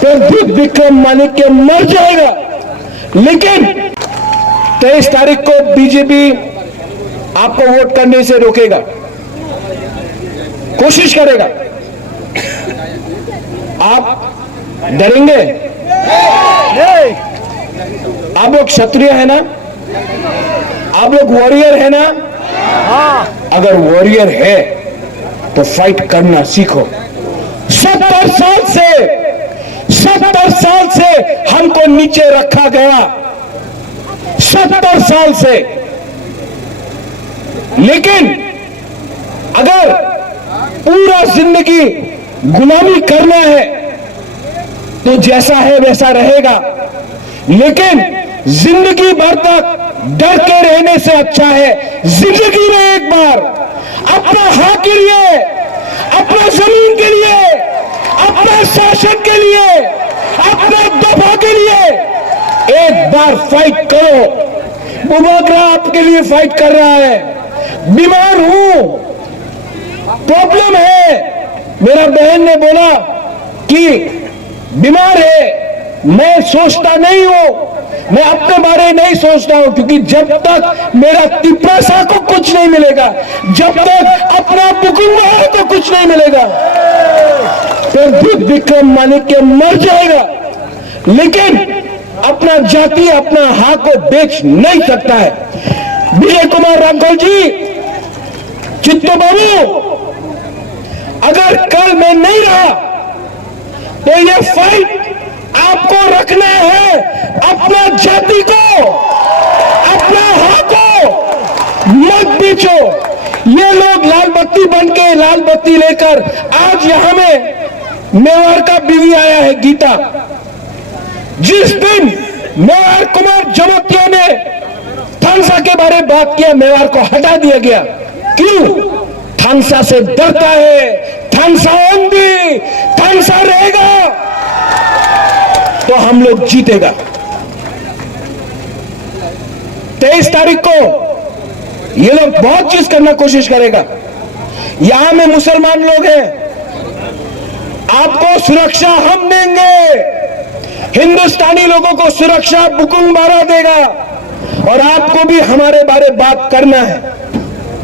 फिर विक्रम माणिक्य मर जाएगा। लेकिन 23 तारीख को बीजेपी आपको वोट करने से रोकेगा, कोशिश करेगा। आप डरेंगे? आप लोग क्षत्रिय है ना? आप लोग वॉरियर है ना? अगर वॉरियर है तो फाइट करना सीखो। 70 साल से हमको नीचे रखा गया, 70 साल से। लेकिन अगर पूरा जिंदगी गुलामी करना है तो जैसा है वैसा रहेगा। लेकिन जिंदगी भर तक डर के रहने से अच्छा है जिंदगी में एक बार अपना हक के लिए, अपना जमीन के लिए, अपना शासन के लिए, अपना दफा के लिए एक बार फाइट करो। बुबाकरा आपके लिए फाइट कर रहा है। बीमार हूं, प्रॉब्लम है। मेरा बहन ने बोला कि बीमार है, मैं सोचता नहीं हूं, मैं अपने बारे में नहीं सोचता हूं, क्योंकि जब तक मेरा तिपरासा को कुछ नहीं मिलेगा, जब तक अपना बुकुंगा को कुछ नहीं मिलेगा, फिर विक्रम माणिक्य मर जाएगा। लेकिन अपना जाति, अपना हक को बेच नहीं सकता है। विजय कुमार राघोल जी, चित्तो बाबू, अगर कल मैं नहीं रहा तो ये फाइट आपको रखना है। अपना जाति को, अपना हक को मत बेचो। ये लोग लाल बत्ती बन के, लाल बत्ती लेकर आज यहां में मेवाड़ का बीवी आया है गीता। जिस दिन मेवाड़ कुमार जमोतिया ने थानसा के बारे में बात किया, मेवाड़ को हटा दिया गया। क्यों? थानसा से डरता है। थानसा ओंदी, थानसा रहेगा तो हम लोग जीतेगा। 23 तारीख को ये लोग बहुत चीज करना कोशिश करेगा। यहां में मुसलमान लोग हैं, आपको सुरक्षा हम देंगे। हिंदुस्तानी लोगों को सुरक्षा बुकुंग बारा देगा। और आपको भी हमारे बारे बात करना है।